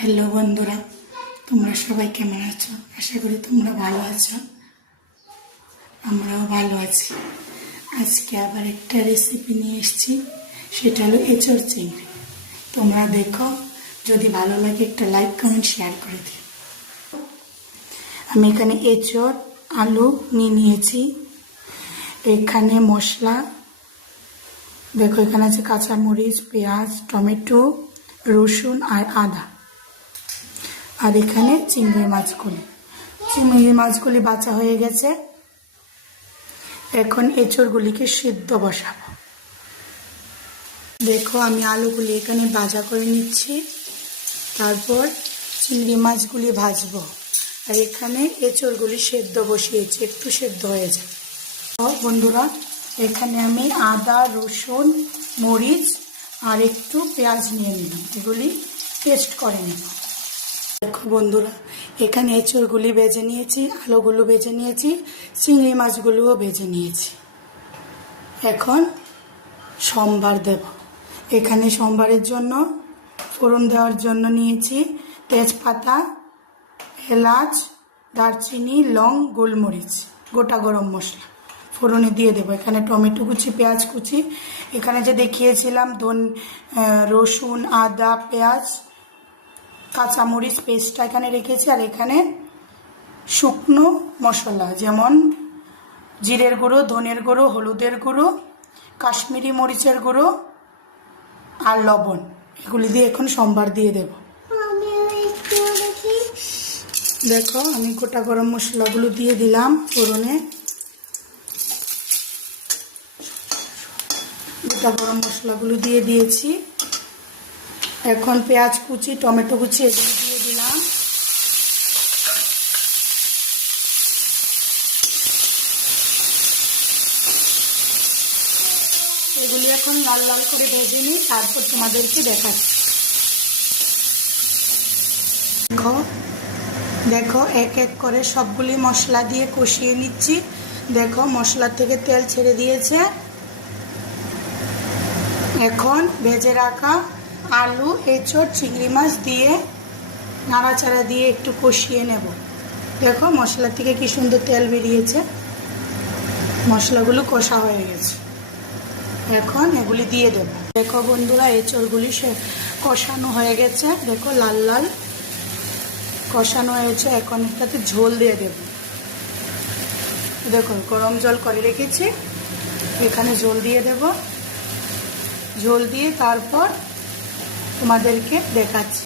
Hello বন্ধুরা, তোমরা সবাই কেমন আছো? আশা করি তোমরা ভালো আছো। আমরাও ভালো আছি। আজকে আবার একটা রেসিপি নিয়ে এসেছি, সেটা হলো এঁচোড় চিংড়ি। তোমরা দেখো, যদি ভালো লাগে একটা লাইক কমেন্ট শেয়ার করে দিও। আমি এখানে এঁচোড় আলু নিয়েছি। এখানে মশলা দেখো, এখানে আছে কাঁচামরিচ, পেঁয়াজ, টমেটো, রসুন আর আদা। আর এখানে চিংড়ি মাছগুলি বাছা হয়ে গেছে। এখন এঁচোড়গুলিকে সিদ্ধ বসাবো। দেখো, আমি আলুগুলি এখানে ভাজা করে নিচ্ছি, তারপর চিংড়ি মাছগুলি ভাজবো। আর এখানে এঁচোড়গুলি সেদ্ধ বসিয়েছি, একটু সেদ্ধ হয়ে যায়। বন্ধুরা, এখানে আমি আদা, রসুন, মরিচ আর একটু পেঁয়াজ নিয়ে নিলাম, এগুলি পেস্ট করে নেব। দেখো বন্ধুরা, এখানে এঁচোড়গুলি ভেজে নিয়েছি, আলুগুলো ভেজে নিয়েছি, চিংড়ি মাছগুলোও ভেজে নিয়েছি। এখন সম্বার দেব। এখানে সম্বারের জন্য ফোড়ন দেওয়ার জন্য নিয়েছি তেজপাতা, এলাচ, দারচিনি, লং, গোলমরিচ, গোটা গরম মশলা ফোড়নে দিয়ে দেবো। এখানে টমেটো কুচি, পেঁয়াজ কুচি, এখানে যে দেখিয়েছিলাম রসুন, আদা, পেঁয়াজ, কাঁচামরিচ পেস্টটা এখানে রেখেছি। আর এখানে শুকনো মশলা, যেমন জিরের গুঁড়ো, ধনের গুঁড়ো, হলুদের গুঁড়ো, কাশ্মীরি মরিচের গুঁড়ো আর লবণ, এগুলি দিয়ে এখন সম্বার দিয়ে দেব। দেখো, আমি গোটা গরম মশলাগুলো দিয়ে দিলাম ফোড়নে। গোটা গরম মশলাগুলো দিয়ে দিয়েছি। এখন পেঁয়াজ কুচি, টমেটো কুচি এগুলো দিয়ে দিলাম। এগুলি এখন লাল লাল করে ভেজে নিই, তারপর তোমাদেরকে দেখাচ্ছি। দেখো, এক এক করে সবগুলি মশলা দিয়ে কষিয়ে নিচ্ছি। দেখো, মশলা থেকে তেল ছেড়ে দিয়েছে। এখন ভেজে রাখা আলু, এঁচোড়, চিংড়ি মাছ দিয়ে নাড়াচাড়া দিয়ে একটু কষিয়ে নেব। দেখো, মশলা থেকে কি সুন্দর তেল বেরিয়েছে, মশলাগুলো কষা হয়ে গেছে। এখন এগুলি দিয়ে দেব। দেখো বন্ধুরা, এঁচোড়গুলি কষানো হয়ে গেছে। দেখো, লাল লাল কষানো হয়েছে। এখন এটাতে ঝোল দিয়ে দেব। দেখো, গরম জল করে রেখেছি, এখানে ঝোল দিয়ে দেব। ঝোল দিয়ে তারপর তোমাদেরকে দেখাচ্ছি।